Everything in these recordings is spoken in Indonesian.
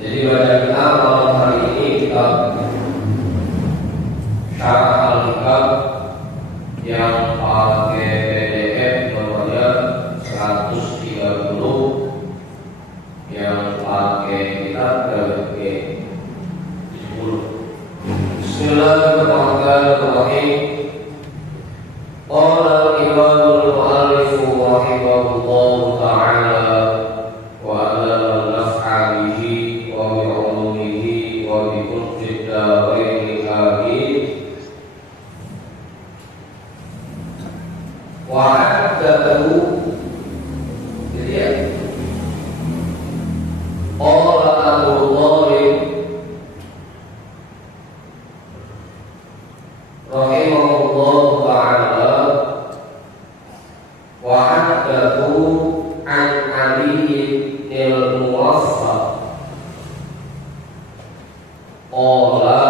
Jadi bacaan kita malam hari ini kitab Syarah Al-Hikam yang pakai PDF nomornya 130, yang pakai kitab ke-70. Bismillahirrahmanirrahim. Qala al-imamul mu'allifu rahimahullahu ta'ala wa ala naf'alihi wa bi'ulumihi wa bi'ulfid daraini amin. Wa haddathu, jadi ya, qala Abu Thalib rahimahullahu ta'ala wa haddathu an Ali al-Muwaffaq qala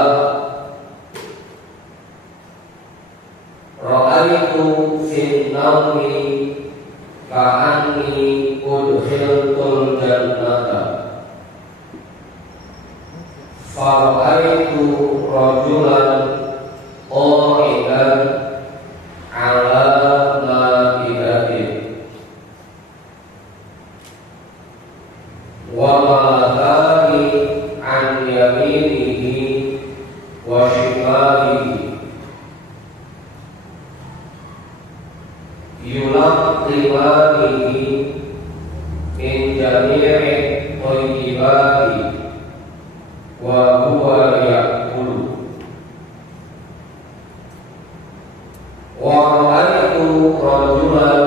ra'aitu fin nawmi ka'anni udkhiltul jannata fara'aitu rajulan qa'idan ala nabidatin wa malakani an yaminihi wa shimalihi yulaqimanihi min jami'i thayyibati wa huwa ya'kulu wa ra'aitu rajulan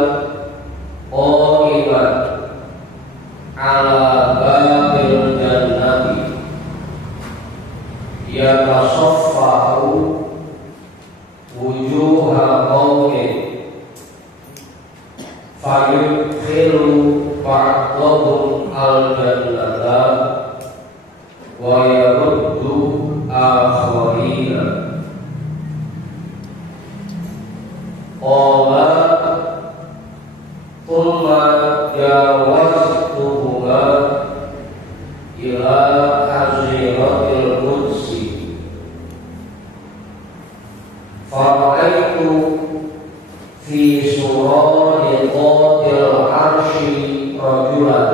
qa'iman ala babil jannati yatasaffahu wujuha qawmin fayudkhilu ba'dahum al-jannata wa yaruddu akharina. Qala thumma jawaztuhuma ila haziratil qudsi fara'aitu fi suradiqatil arshi rajulan.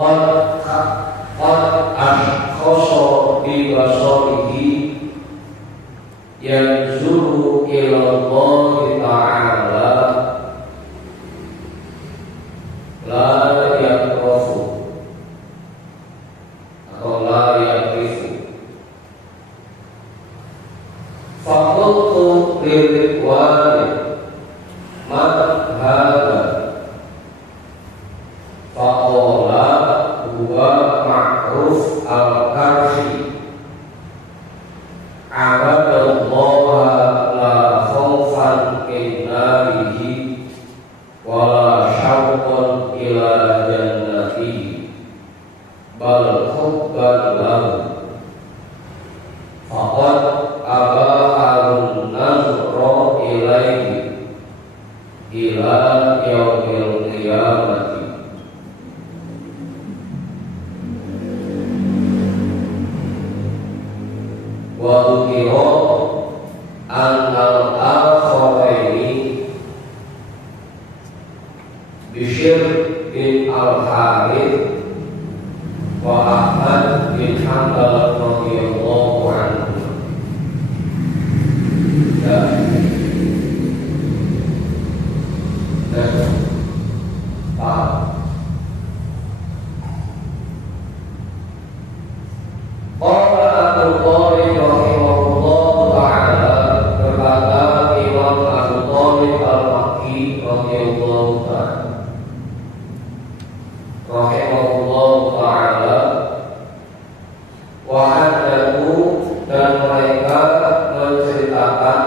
Qad ashkhasa bi basarihi yanzuru ila Allah ta'ala la yakrafu atau la yakrifu. Faqultu liridwani man hadha faqala huwa ma'ruf al-karshi abadallaha la khawfan min narihi wa la syauqan ila jannatihi bal hubban lahu faqad abahun nazra ilaihi ila yaumil qiyamati. Wa dhukira annal akharaini Bishr bin al-Harith wa Ahmad bin Hanbal radhiyallahu anhu. Qala Abu Thalib rahimahullahu ta'ala, berkata Imam Abu Thalib al-Makki radhiyallahu ta'ala rahimahullahu ta'ala, wa haddathu, dan mereka menceritakan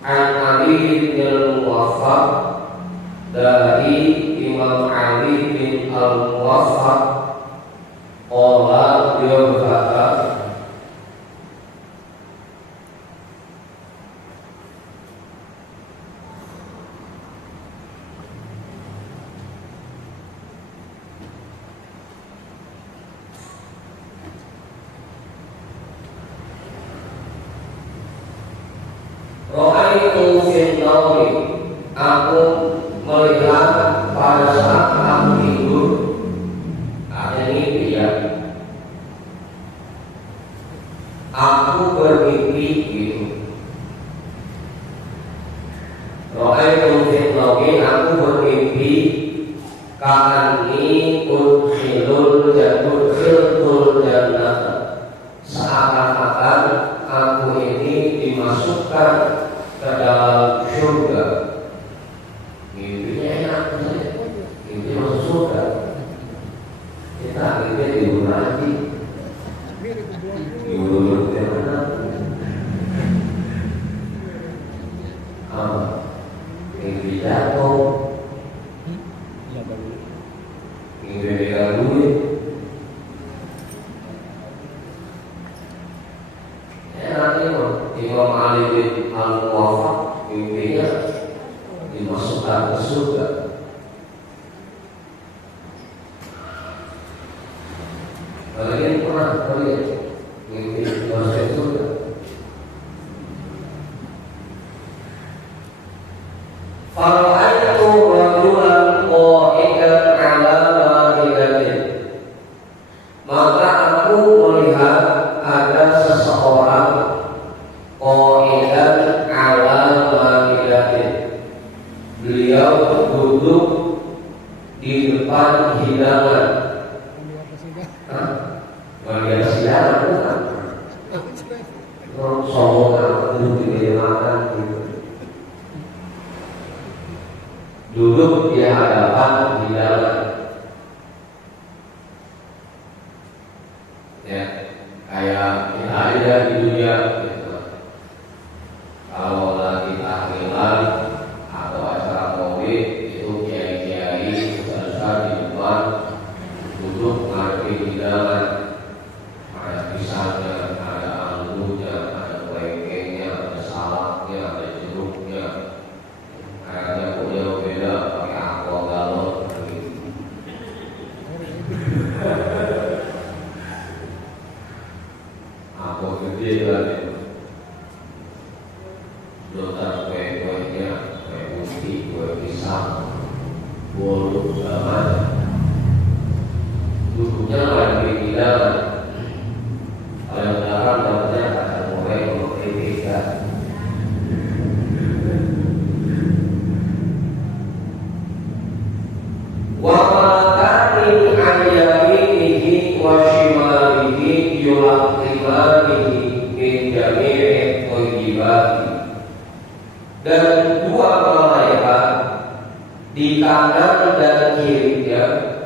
an Ali bin Muwaffaq, dari Imam Ali bin al-Muwaffaq. Qala, beliau berkata, Ra'aitu fil naumi, aku melihat pada saat aku tidur. Ada mimpi ya. Aku bermimpi gitu. Ra'aitu fil naumi, aku bermimpi ka'anni udkhilul jannah, seakan-akan aku ini dimasukkan ke dalam surga. Mimpinya enak saja, mimpi masuk surga. Kita akhirnya diurut lagi, diurut ke mana? Mimpi jatuh, mimpi pegang duit. Imam Ali bin Al-Muwaffaq mimpinya dimasukkan ke surga. Kalian pernah melihat mimpi dimasukkan ke surga? Fara'aitu rajulan qa'idan 'ala rahilatin, maka aku melihat ada seseorang qa'idan 'ala rahilatin, beliau duduk di depan hidangan. Bagian hidangan bukan? Sombong duduk di meja makan gitu. Duduk di hadapan hidangan. Ya, kayak kita ada di dunia gitu. Kalau lagi tahlilan atau acara maulid itu kiai-kiai besar-besar di depan duduk ngadepin hidangan. Ada pisangnya, ada anggurnya, ada kelengkengnya, ada salaknya, ada jeruknya. Kayaknya punya beda pakai aqua galon gitu. Aqua gede kan itu. Dotar kue-kuenya, kue putih, kue pisang, bolu, segala macam. Duduknya lagi hidangan. Kalau dalam dapatnya kacang goreng, roti kan. Wa makani an yaminihi wa shimalihi yulaqimanihi min jami'i thayyibati, dan dua malaikat di kanan dan kirinya,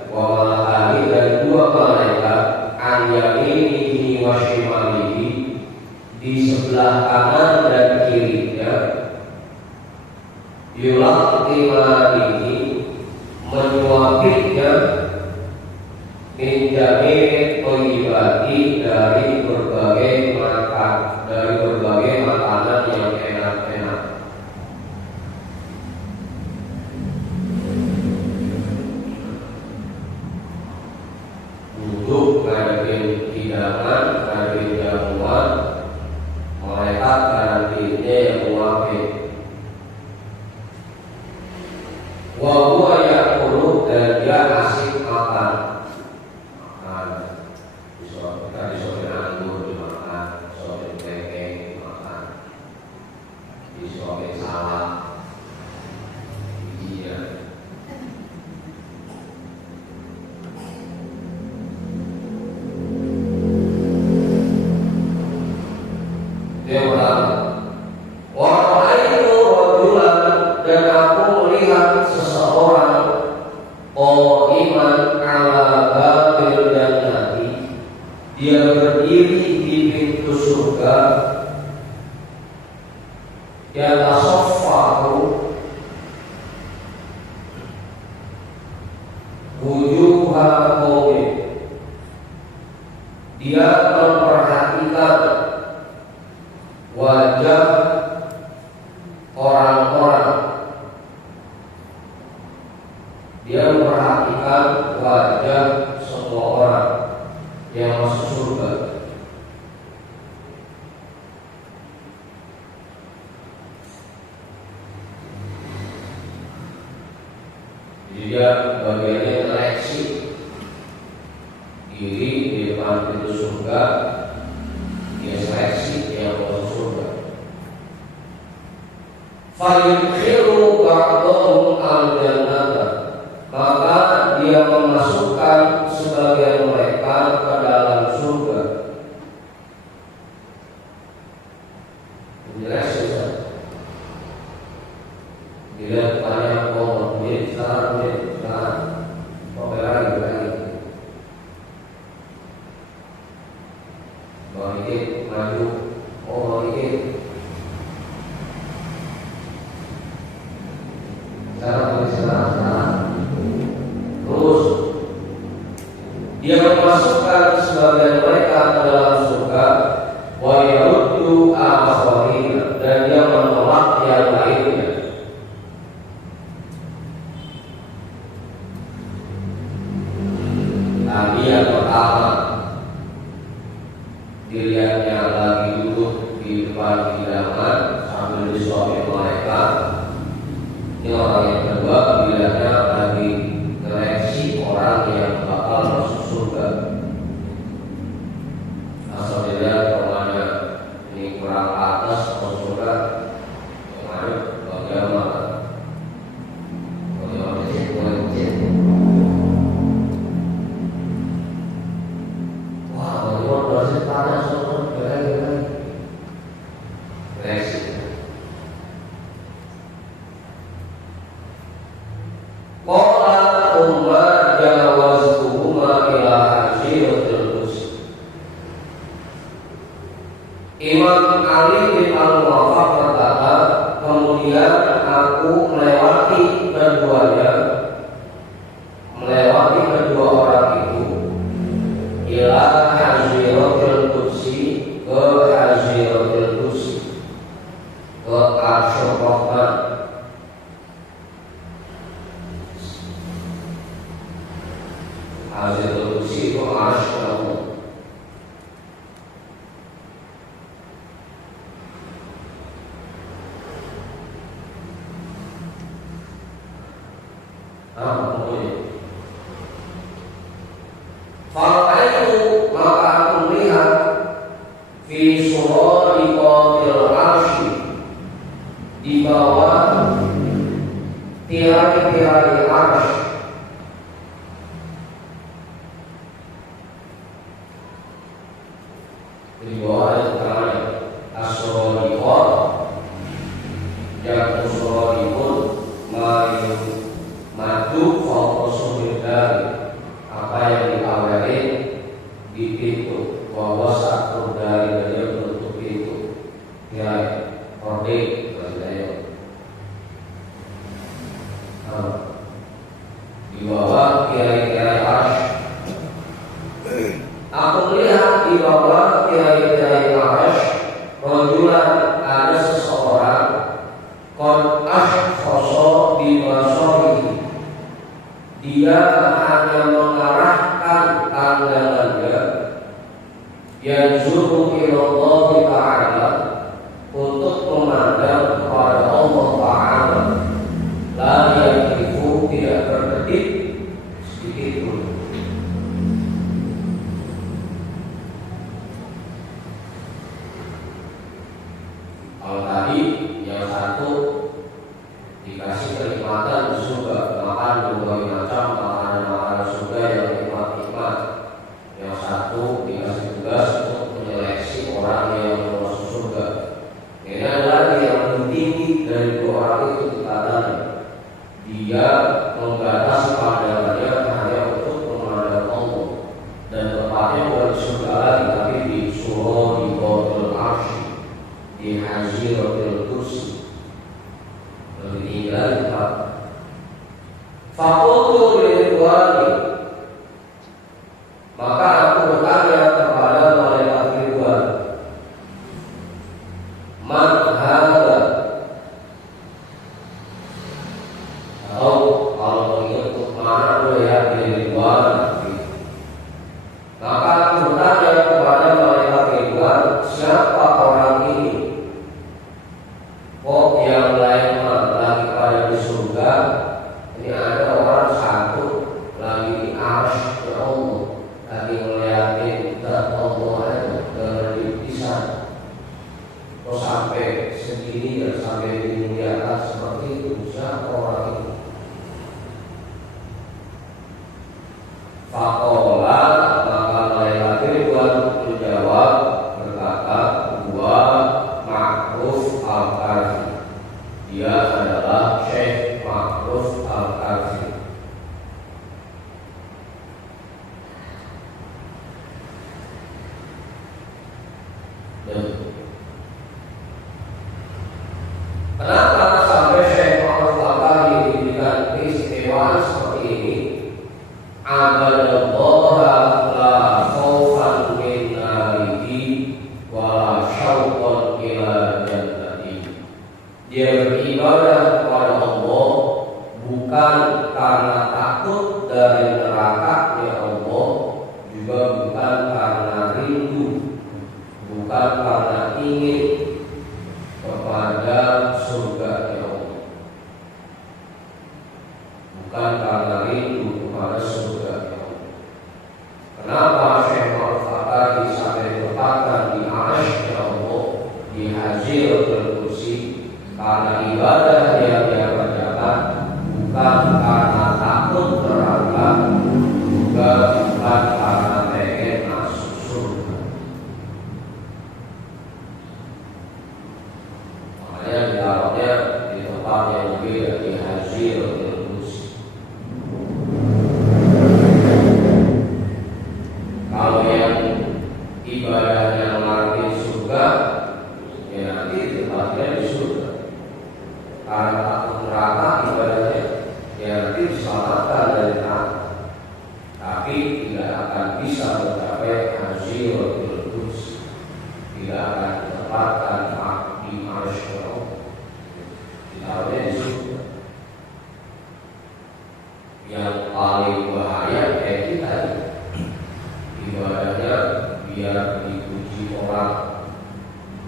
wa malaikat dan dua malaikat an yaminihi wa shimalihi, di sebelah kanan dan kirinya, yulaqimanihi, menyuapinya, min jami'i thayyibati, dari berbagai makanan yang enak-enak. Duduk ngadepin hidangan, ngadepin jamuan, malaikat kanan kirinya yang muapin. Wa huwa ya'kulu, dan dia asik makan. Kita disuapin anggur dimakan, disuapin kelengkeng dimakan, disuapin salad. Iya. Dia berkata, wa ra'aitu rajulan, dan aku melihat seseorang qa'iman 'ala babil jannati, dia berdiri di pintu surga, yatasaffahu wujuha qaumin, dia memperhatikan wajah orang-orang, dia memperhatikan wajah semua orang yang masuk surga. Dia bagiannya seleksi diri di depan pintu surga, dia seleksi yang masuk surga. Fayudkhilu ba'dhum al-jannata, maka dia memasukkan sebagian mereka ke dalam surga. Jelas susah. Dilihat banyak orang mirip sekarang, lagi. Bangkit maju, bangkit. Sekarang. Terus dia memasukkan sebagian mereka ke dalam surga, wa yaruddu al-akharin, dan dia menolak yang lainnya. Tadi yang pertama, dilihatnya lagi duduk di depan hidangan sambil disuapin mereka. Ini orang yang kedua, dilihatnya lagi seleksi orang yang bakal masuk surga. Asal dilihat orangnya ini kurang atas masuk surga, yang ada bagaimana? Imam Ali bin Al-Muwaffaq berkata, kemudian aku melewati kedua orang itu ila Haziratul Qudsi, ke Haziratul Qudsi, ke Arsyur Rahman. Haziratul Qudsi itu Arsyur Rahman. Fakaitu, maka aku melihat fi suradiqatil arsy, di bawah tirai-tirai arsy, di bawah ada tirai as-suradiqat, yang suradiqun maju fokus dari apa yang diawarin di pintu, bahwa satu dari beliau menutup pintu, ya kode beliau. Di bawah tirai-tirai arsy, aku melihat di bawah tirai-tirai arsy rajulan, ada seseorang qad ashkhasa bi basarihi, dia hanya mengarahkan pandangannya yanzuru ila Allah Ta'ala, untuk memandang kepada Allah Ta'ala, la yaqifu, tidak berkedip sedikit pun. Kalau tadi yang satu dikasih kenikmatan di surga, makan berbagai macam makanan surga yang nikmat-nikmat. Yang satu dikasih tugas untuk menyeleksi orang yang masuk surga. Ini adalah yang lebih tinggi dari dua orang itu tingkatannya. Dia membatasi pandangannya hanya untuk memandang Allah, dan tempatnya bukan di surga lagi, tapi di suradiqatil arsy, di Haziratul Qudsi. Lebih tinggi lagi Pak. Fakultu liridwani, maka aku bertanya kepada malaikat Ridwan, man hadza, atau kalau mengingat mana melihat Ridwan. Maka aku bertanya kepada malaikat Ridwan, siapa orang ini? Oh, yang lain lagi pada di surga. Ini ada orang takut neraka ibadahnya, ya nanti diselamatkan dari neraka, tapi tidak akan bisa mencapai Haziratul Quds, tidak akan ditempatkan di Arsyur, ditaruhnya di surga. Yang paling bahaya kayak kita, ibadahnya biar dipuji orang,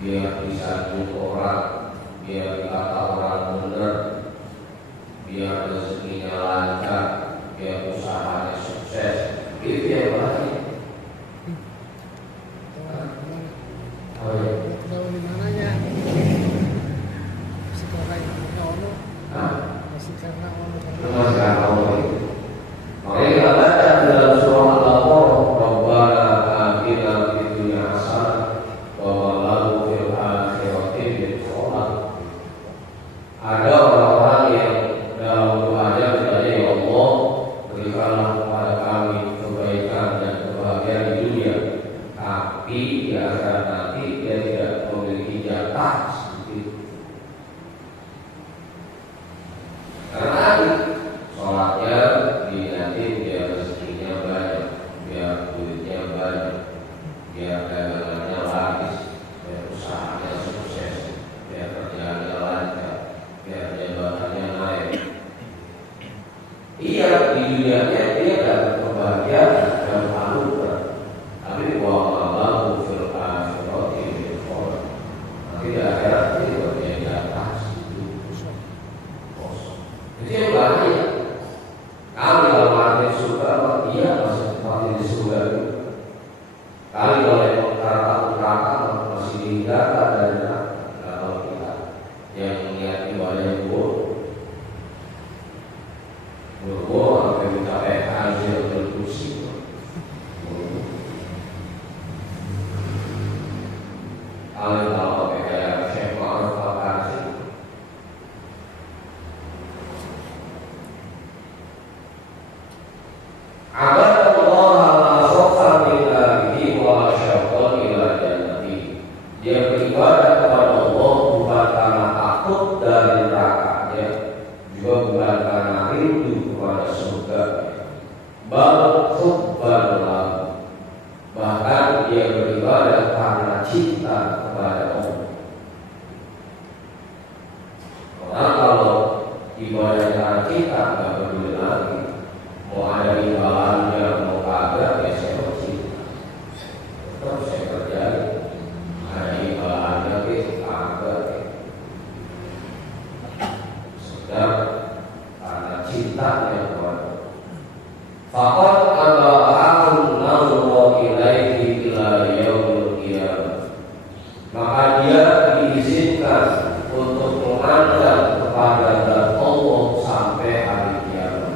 biar disanjung orang, biar dikata orang benar, biar rezekinya lancar, biar usahanya sukses. Itu yang bahaya. Tahu di mananya? Sekarang ono. Masih karena ono. Masih karena ono itu. Makanya kita baca dalam surah Al-Baqarah, Rabbana atina fid dunya hasanah wa ma lahu fil akhirati min khalaq. Ada orang-orang yang dalam doanya berkata, ya Allah, berikanlah kepada kami kebaikan dan kebahagiaan di dunia, tapi di akhirat nanti dia tidak memiliki jatah seperti itu. Karena sholatnya dinanti biar rezekinya banyak, biar duitnya banyak, biar dagangannya laris, biar usahanya sukses, biar kerjaannya lancar, biar jabatannya naik. Iya, di dunianya dia dapat kebahagiaan dan anugerah, tapi wa malahu fil akhirati min khalaq. Nanti di akhirat dia berjaya di atas itu kosong. Itu yang bahaya. Kali kalau mati di surga, iya masih mati di surga itu. Kali kalau yang takut neraka masih dihindarkan dari neraka. Kalau kita yang niat ibadah yang buruk sampai mencapai Haziratul Quds. Kalau kayak Syekh Ma'ruf Al-Qarsi, dia beribadah kepada Allah bukan karena takut dari nerakanya, juga bukan karena rindu kepada surga, bahkan dia beribadah karena cinta kepada Allah. Orang kalau ibadah karena cinta nggak peduli lagi, mau ada imbalannya mau kagak, ya saya mau cinta, tetap saya kerjain. Ada imbalannya gitu, kagak sedang karena cintanya kepada faqad aba'ahum nazwa ilaihi ila yaumil qiyamah. Maka dia diizinkan untuk menghadap kepada zat Allah sampai hari kiamat.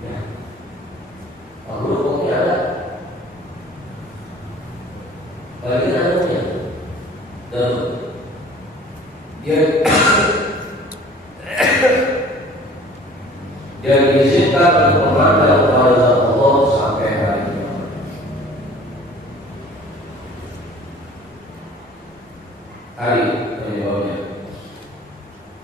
Ya. Lalu hukumnya ada. Bagi anaknya, dan dia diizinkan untuk menghadap kepada zat Allah sampai hari kiamat. Hari penyebabnya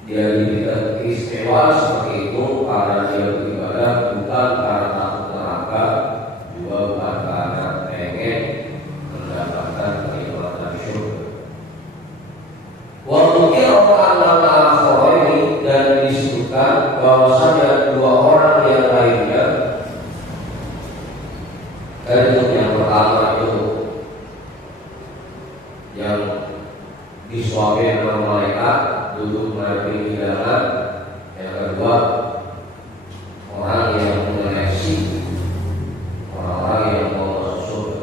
dia diberikan keistimewaan seperti itu karena dia beribadah bukan karena takut neraka, juga bukan karena pengen mendapatkan kenikmatan syurga. Walaupun orang ini dan disebutkan bahwasanya dua orang yang lainnya, yang pertama itu yang disuapin oleh malaikat duduk mendampingi hidangan, yang kedua orang yang menyeleksi orang-orang yang mau masuk surga.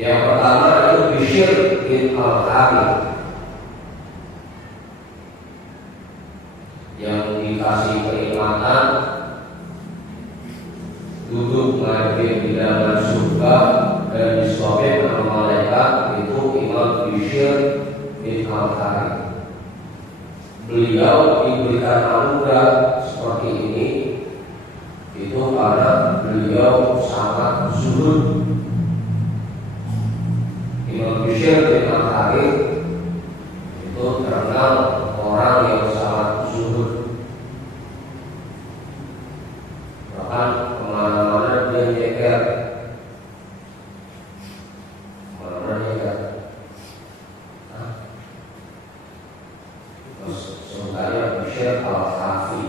Yang pertama itu Bishr bin Al-Harith yang dikasih kenikmatan duduk mendampingi hidangan surga dan disuapin oleh malaikat, itu Imam Bishr bin Al-Harith. Beliau diberikan anugerah seperti ini itu karena beliau sangat zuhud. Imam Bishr bin Al-Harith itu terkenal orang yang sangat Bashir Al-Hafi.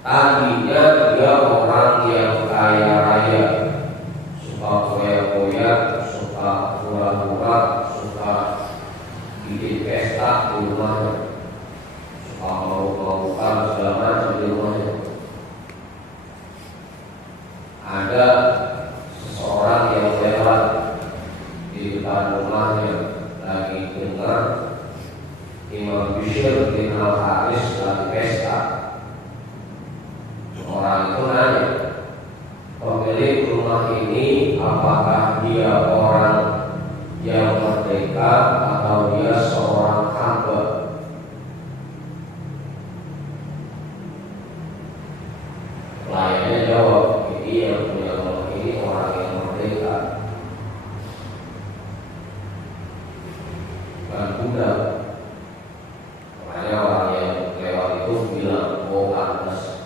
Tadinya dia orang yang kaya raya, suka koyak-koyak, suka hura-hura, suka bikin pesta di rumahnya, suka mau-maukan segala macam di rumahnya. Ada seseorang yang lewat di depan rumahnya lagi dengar Imam Bashir bin Al-Haris lagi pesta. Orang itu nanya, pemilik rumah ini apakah dia orang yang merdeka atau dia seorang hamba? Pelayannya jawab, ini yang punya rumah ini orang yang merdeka, bukan budak. Makanya orang yang lewat itu bilang, oh pantas.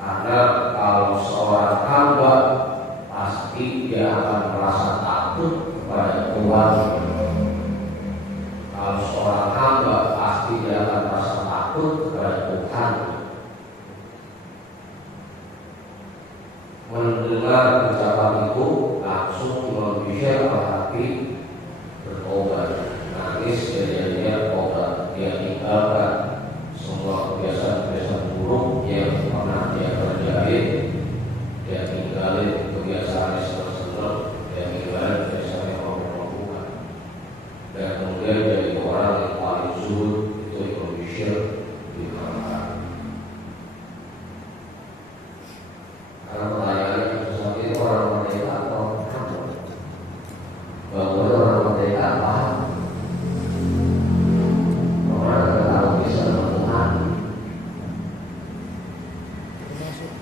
Karena kalau seorang hamba pasti dia akan merasa takut kepada Tuhan. Kalau seorang hamba pasti dia akan merasa takut kepada Tuhan. Mendengar ucapan itu langsung Imam Bashir Al-Hafi bertobat, nangis dia tobat, dia tinggalkan semua kebiasaan-kebiasaan buruk yang pernah dia kerjain, dia tinggalin kebiasaan senang-senang, dia tinggalin kebiasaan yang mabuk-mabukan, dan kemudian jadi orang yang paling zuhud itu Imam Bashir di Al-Hafi. Karena pertanyaannya saat ini orang merdeka atau bahwa orang merdeka apa? Orang yang tahu bisa Tuhan. Termasuk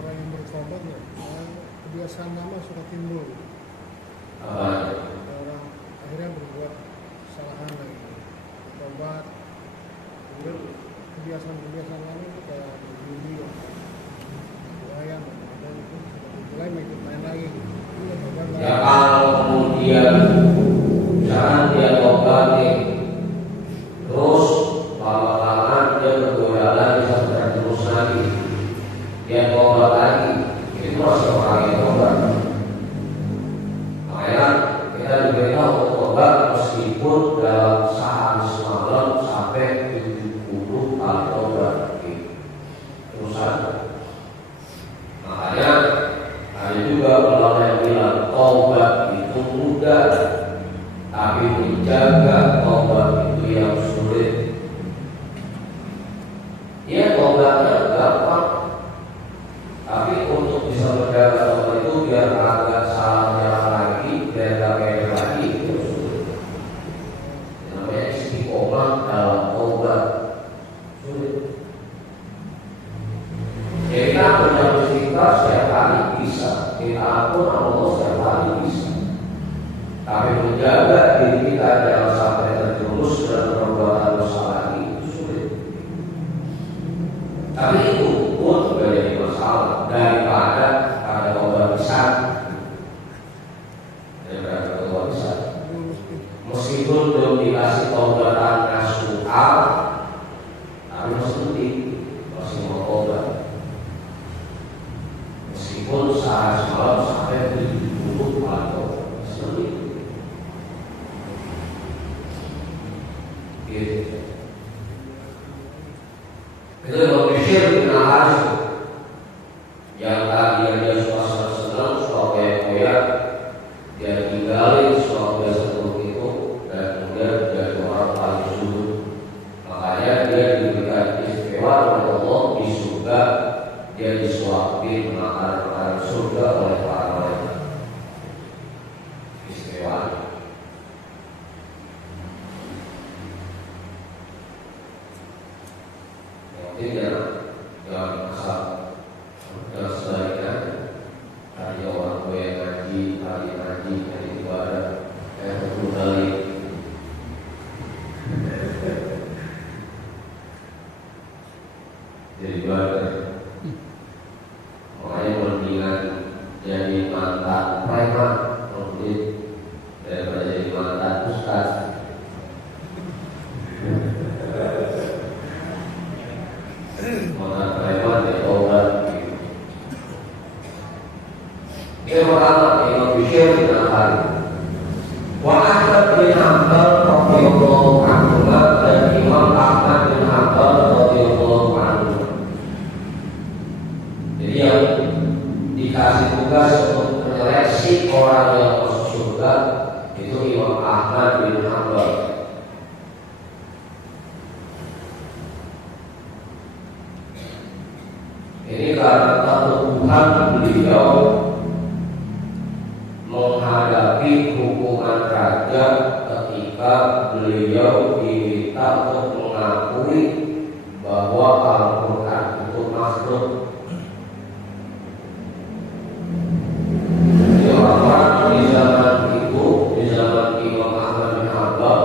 orang yang bertobat ya, kebiasaan lama suka timbul. Orang akhirnya berbuat kesalahan lagi, bertobat, kemudian kebiasaan lama itu kayak berjudi, wayang, dan itu mulai main lagi. Ya kalau kemudian misalkan dia tobat nih, terus lama-lama dia bergoda lagi sampai terus lagi, dia tobat lagi, itu masih orang yang tobat. Makanya kita diberitahu untuk tobat meskipun dalam sehari semalam sampai 70 kali tobat terusan. Makanya ada juga ulama yang bilang tobat itu mudah, tapi menjaga tobat itu yang sulit. Ya tobatnya gampang, tapi untuk bisa menjaga tobat itu biar agak salah jalan lagi, biar gak kayak lagi itu sulit. Namanya istiqomah dalam tobat sulit. Jadi kita punya istighfar setiap hari bisa, kita ampun Allah setiap hari bisa. Tapi menjaga diri kita jangan sampai terjerumus dalam perbuatan dosa lagi itu sulit. Tapi itu pun juga jadi masalah daripada pada tobat besar. Daripada tobat besar. Meskipun belum dikasih tobatan nasuhah, tapi masih mau tobat. Meskipun sehari semalam sampai 70 atau lebih. Gitu. Itu Imam Bashir bin Al-Haris yang tadi dia suka senang-senang, suka koyak-koyak, dia tinggalin semua kebiasaan buruk itu dan kemudian jadi orang paling zuhud. Makanya dia diberikan istimewa oleh Allah di surga. Dia disuapin makanan surga oleh para malaikat. Istimewa. Mungkin yang asal yang sebaliknya tadi orang tua yang ngaji, hari ibadah, kembali. Jadi ibadah. Makanya mendingan jadi mantan preman, daripada jadi mantan ustaz. Mana preman ya obat. Yang pertama Imam Bishir dinahar. Wa Ahmad bin Hanbal radhiyallahu anhu dan Imam Ahmad bin Hanbal radhiyallahu anhu. Jadi yang dikasih tugas untuk menyeleksi orang yang masuk surga itu Imam Ahmad bin Hanbal. Ini karena kebutuhan beliau menghadapi hukuman raja ketika beliau diminta untuk mengakui bahwa Al-Quran itu makhluk. Jadi orang-orang di zaman itu, di zaman Imam Ahmad bin Hanbal,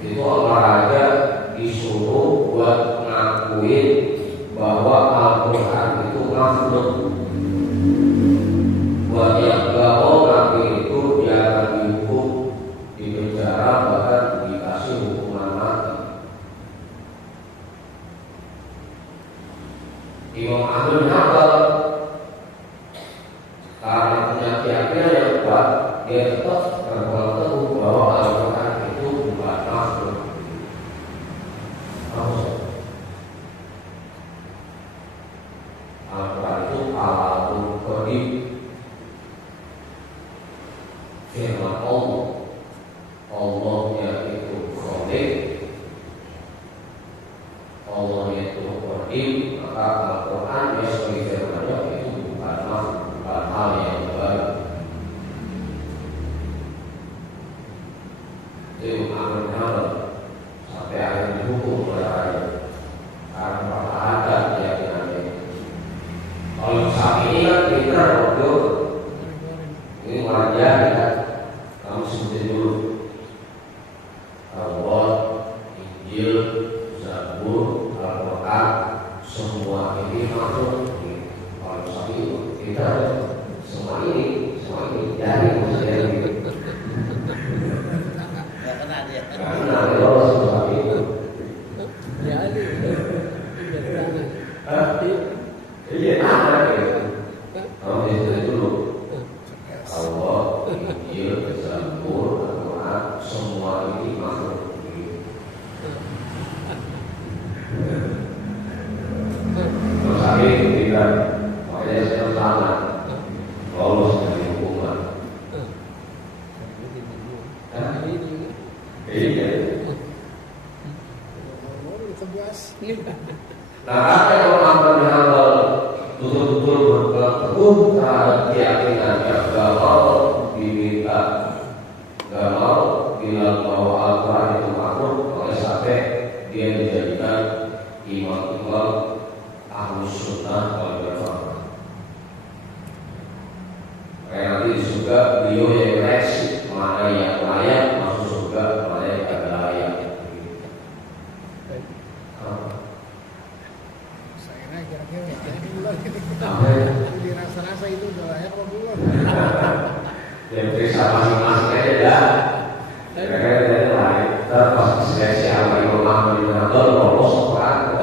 itu sama raja disuruh buat ngakuin bahwa Al-Quran itu makhluk. Buat yang gak mau ngakuin itu dia akan dihukum, dipenjara, bahkan dikasih hukuman mati. Imam Ahmad bin Hanbal karena punya keyakinan yang kuat, dia tetap berpegang teguh bahwa Al-Quran itu bukan makhluk. Al-Quran itu Al-Quran Qadim, firman Allah. Allahnya itu Khalik, Allahnya itu Qadim, maka Al-Quran ya sebagai firman-Nya itu bukan makhluk, bukan hal yang baru. Itu Ahmad bin Hanbal sampai akhirnya dihukum oleh raja karena pertahanan keyakinannya. Kalau saat ini kan kita bodoh, ini raja kan, kamu sebutin dulu Taurat, Injil, Zabur, Al-Quran, semua ini makhluk. Kalau saat ini kita semua ini dari manusia ini. Karena Allah sebab itu. Iya, ada gitu. Kamu lihat dulu. Allah, Injil, Zabur, Al-Quran, semua ini makhluk. Terus hari ketika makanya saya selamat, lolos dari hukuman. Iya. Nah, apa yang orang Hanbal betul-betul berpegang teguh terhadap keyakinannya, gak mau diminta, gak mau bilang bahwa Al-Quran itu makhluk, oleh sampai dia dijadikan imam-imam Ahlus Sunnah wal Jamaah. Kayak nanti di surga beliau yang koreksi mana yang layak masuk surga, mana yang tidak layak. Saya kira-kira dirasa-rasa itu udah layak apa belum? Yang periksa masing-masing aja dah. Kira-kira dari lain. Ntar pas seleksi sama Imam Ahmad bin Hanbal lolos orang.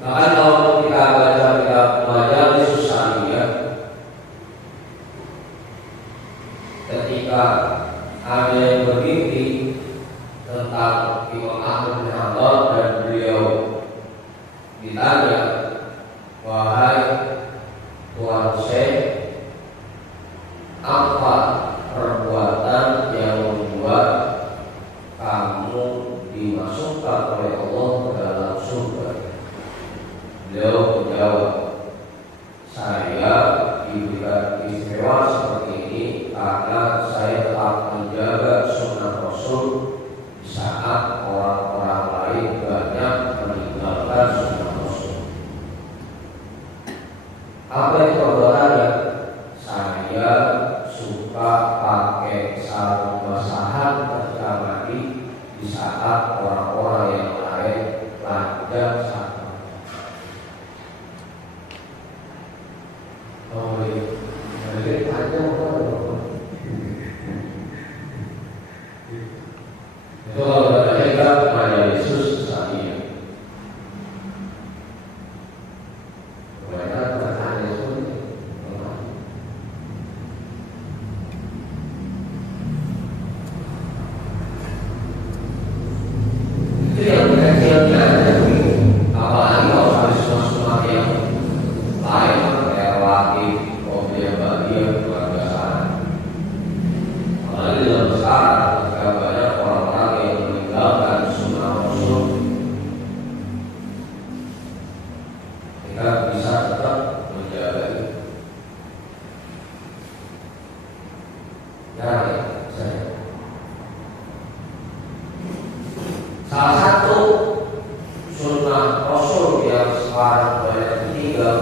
Bahkan kalau kita baca di Susaniyah, ketika ada yang bermimpi tentang Imam Ahmad bin Hanbal dan beliau ditanya, wahai Tuan Syekh, apa perbuatan yang membuat kamu dimasukkan oleh Allah ke dalam surga? Beliau menjawab, saya diberikan istimewa seperti ini karena saya tetap menjaga sunnah Rasul di saat orang-orang lain banyak meninggalkan sunnah Rasul. Apa itu perbuatannya? Saya suka pakai sarung basahan ketika mandi di saat orang-orang yang lain lanjut saat sehingga bisa tetap menjaga itu. Ya, saya. Salah satu sunnah Rasul yang sekarang banyak ditinggal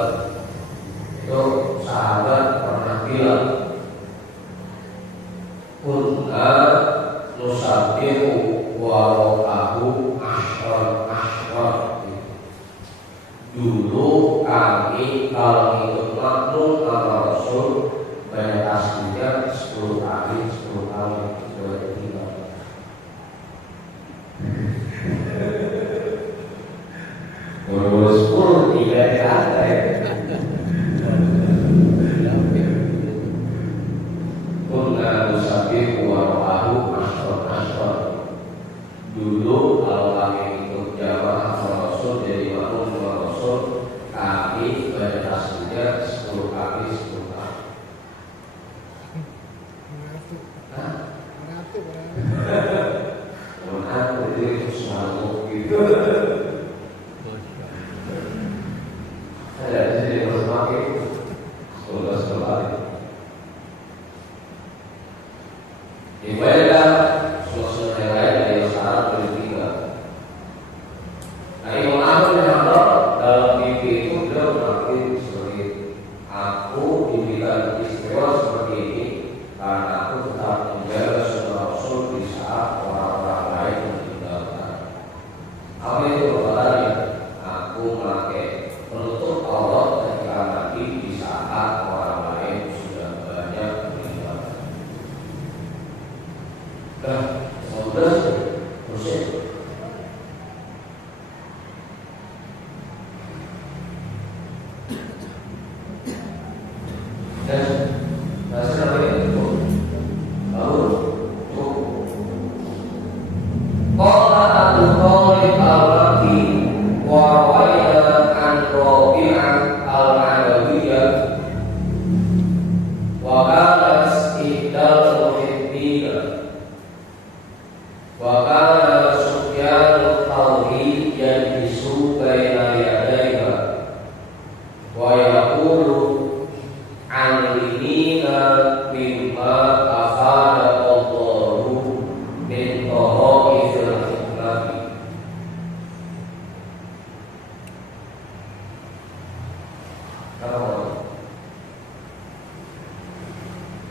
itu sahabat pernah bilang, kunna nusabbihu wa rokahu ashron. Dulu kami kalau ikut makmum sama Rasul banyak tasbihnya 10 kali sudah ditinggal. Terus 10 tidak ada. Kunna nusabbihu wa rokahu ashron. Dulu kalau kami ikut jamaah sama Rasul jadi makmum sama Rasul, kami baca tasbihnya 10 kali 10 kali. Mengaku itu selalu gitu. Saya jadi bersemangat 10 kali. Ibadah suasana yang lain dari syarat bertiga. Nah, Imam Ahmad bin Hanbal dalam mimpi itu beliau mengakui seperti aku diberikan istimewa seperti ini karena aku tetap menjaga sunnah Rasul di saat orang-orang lain meninggalkan. Apa itu perkataan? Aku memakai penutup aurat ketika Nabi di saat orang lain sudah banyak meninggalkan. Nah, 11%. Dan dasar itu lalu qala al-Bukhari al-Rafi wa rawaya an Rabi'ah al-Adawiyah wa kana ihdal muhibbina wa kana Sufyan al-Thawri yajlisu baina yadayha wa yaqulu alimina mimma afada Allahu min taraifil hikmati.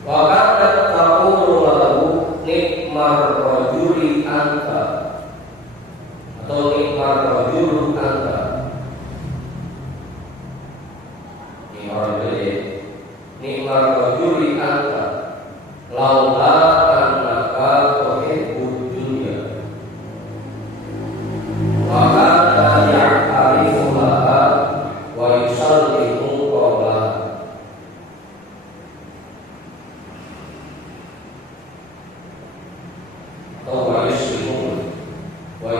Wa kanat taqulu lahu nikmar rajuli anta atau nikmar rajulu anta. Ini orang beli nikmar rajuli anta laula annaka tuhibbud dunya wa kana ya'rifu laha wa yusallimu qawlaha. Atau wa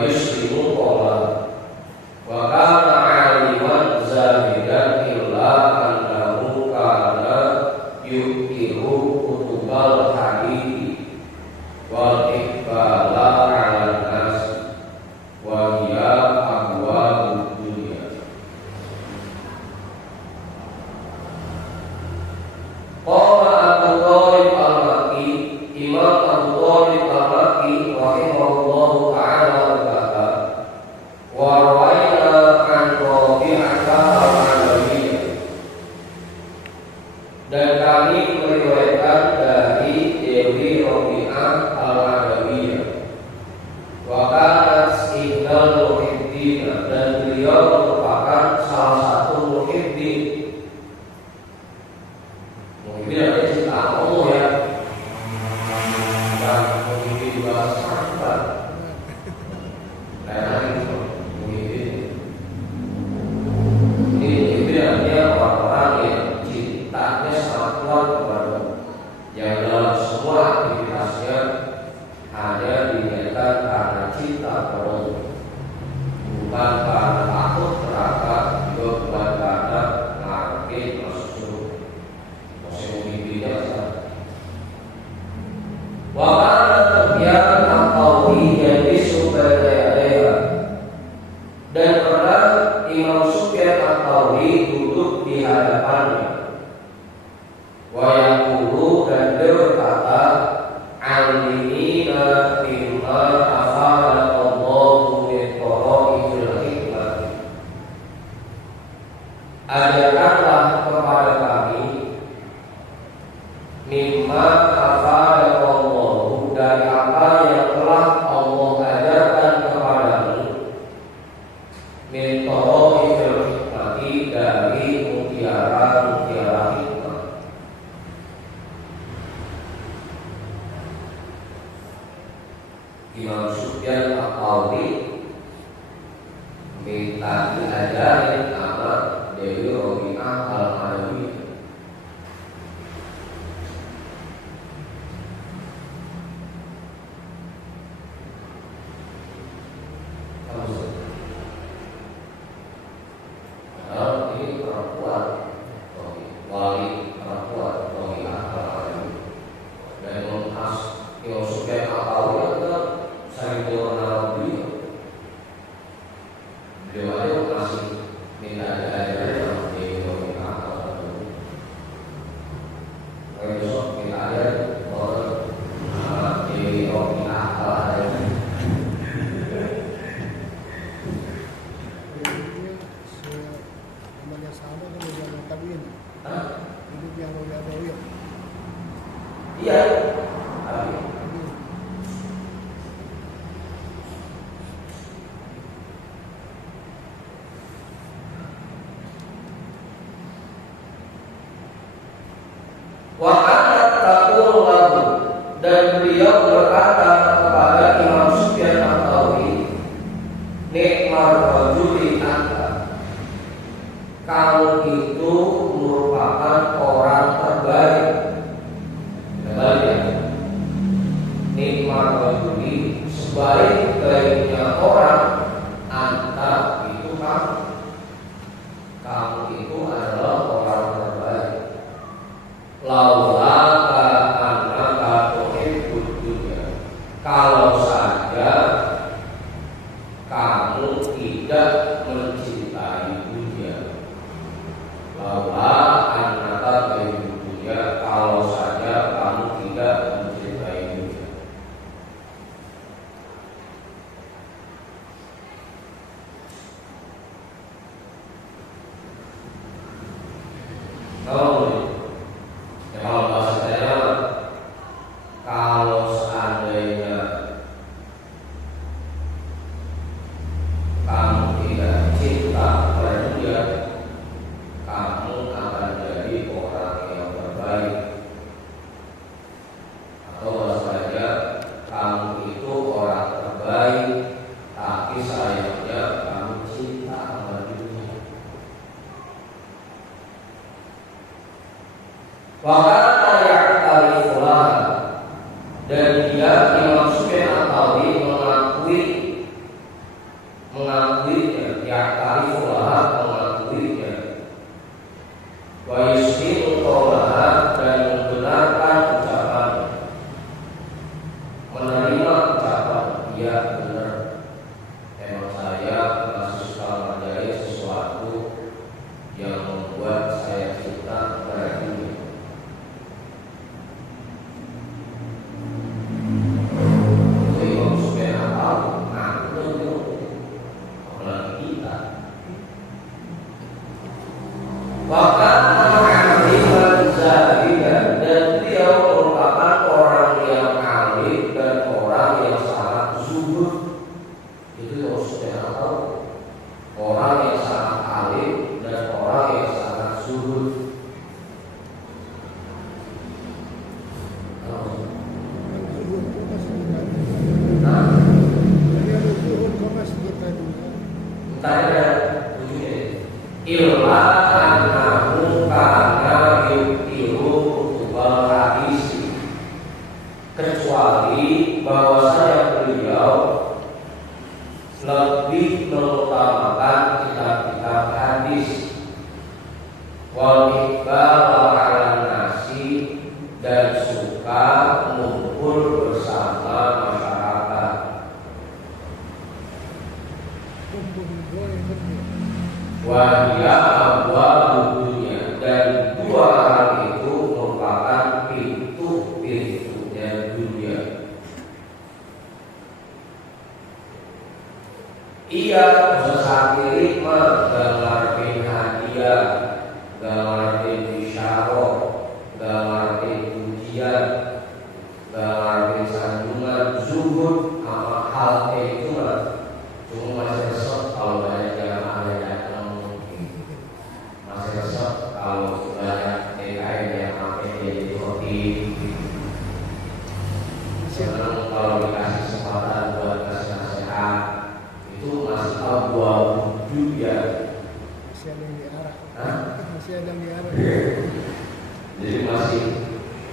yuslimu qawlaha wa kana aliman zahidan illa annahu kana yukiru kutubal hadithi wal iqbala ala nasi wa hiya abwabud dunya. duduk di hadapannya. Wa yaqulu, dan dia berkata, alimina bima afadallahu min qara'iil hikmah. Ajarkanlah kepada kami mimma afadallahu, dari apa yang telah Allah ajarkan kepadamu, min qara'iil hikmah, dari mutiara-mutiara hikmah. Imam Sufyan Al-Thawri minta diajarin sama Dewi Robi'ah Al-Adawiyah. Padahal ini perempuan, wali perempuan Robi'ah Al-Adawiyah. Dan Imam Sufyan Al-Thawri saya mengenal beliau aja masih minta ajaran sama Dewi Robi'ah Al-Adawiyah. Besok minta ajaran sama Dewi Robi'ah Al-Adawiyah. Namanya sama kan yang tabiin. Hidup yang Robi'ah. Iya. Wa ana taqulu lahu, dan beliau berkata kepada Imam Sufyan Al-Thawri, nikmar rajuli anta, kamu itu merupakan orang terbaik. Kembali ya, nikmar rajuli, sebaik-baiknya orang, anta itu kamu itu adalah orang terbaik. Laulaka annaka tuhibbud dunya, kalau saja kamu tidak mencintai dunia. Laula annaka tuhibbud dunya, kalau saja kamu tidak mencintai dunia. Kalau bahasa saya, kalau seandainya kamu tidak cinta pada dunia, kamu akan jadi orang yang terbaik. Atau bahasa saya, kamu itu orang terbaik, tapi sayangnya kamu cinta sama dunia. Wakana ya'tarifulah, dan dia Imam Sufyan Al-Thawri mengakuinya, ya'tarifulah, mengakuinya. Wa yusmi'u qawlaha, dan membenarkan ucapan, menerima ucapan, iya benar. Emang saya masih suka menjadi sesuatu yang membuat saya cinta kepada dunia. Dan beliau merupakan orang yang alim dan orang yang sangat zuhud. Itu maksudnya apa? Orang yang sangat alim dan orang yang sangat zuhud. Illa annahu kana yuqiru kutubal hadis, kecuali bahwasanya beliau lebih mengutamakan kitab-kitab hadis, wal iqbal ala nasi, dan suka ngumpul bersama masyarakat. Wahia abwa dalam arti isyarah, dalam arti ujian, dalam arti sandungan, zuhud, apa hal itu mah cuma masih resep kalau banyak yang ada datang, masih resep kalau banyak TKN yang pakai jadi roti. Senang kalau dikasih kesempatan buat kasih nasihat, itu masih tahu buah wujud ya. Masih ada yang diarah. Hah? Masih ada yang diarah. Jadi masih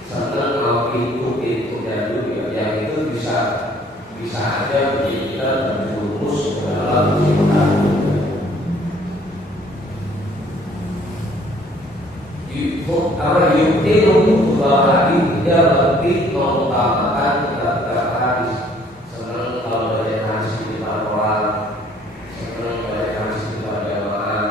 senang mau ikut-ikutnya dulu ya. Yang itu bisa aja bikin kita terjerumus dalam cinta. Apa yukti untuk lagi dia lebih mengutamakan tidak hadis. Senang kalau ada hadis di depan orang, senang kalau ada hadis di depan jamaah.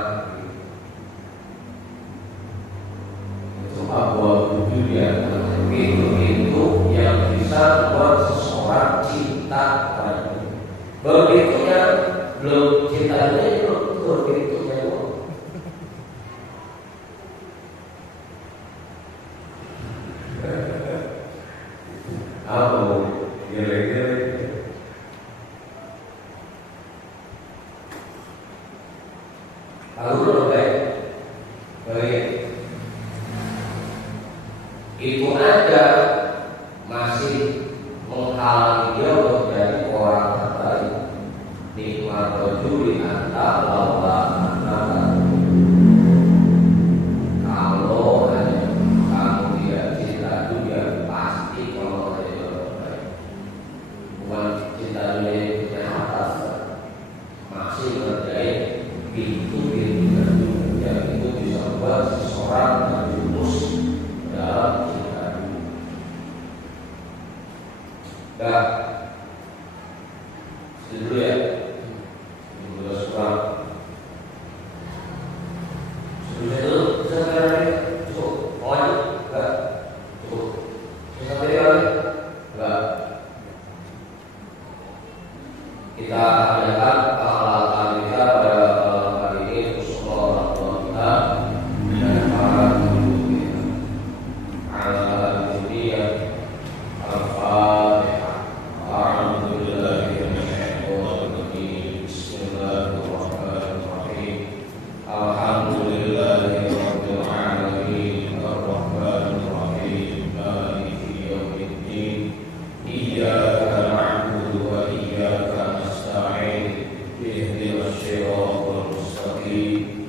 Itu apa wujud ya? Itu yang bisa membuat seseorang cinta padamu. Begitunya belum cintanya belum begitunya. Apa gele-gele? Lalu baik. Itu aja masih menghalangi dia untuk jadi orang terbaik. Nikmat rojuli anta lawa anta. Kalau hanya kamu tidak cinta dunia, pasti kalau ada yang terbaik. Bukan cinta dunia itu atas, masih mengerjain pintu-pintu dunia itu bisa membuat seseorang terjerumus dalam cinta dunia. Dah, dulu ya, dulu sekarang. Sudah itu, sekarang cukup, mau enggak? Cukup. Sampai lagi? Enggak. Kita adakan akhlak kita pada kali ini khusus orang tua kita dan para guru kita. Ala dunia al-Fatihah. Alhamdulillahi rabbil alamin. Bismillahirrahmanirrahim. Alhamdulillahi rabbil alamin. Ar-Rahmanir Rahim. Maliki yaumiddin. Iyyaka na'budu wa iyyaka nasta'in. Ihdinas siratal mustaqim.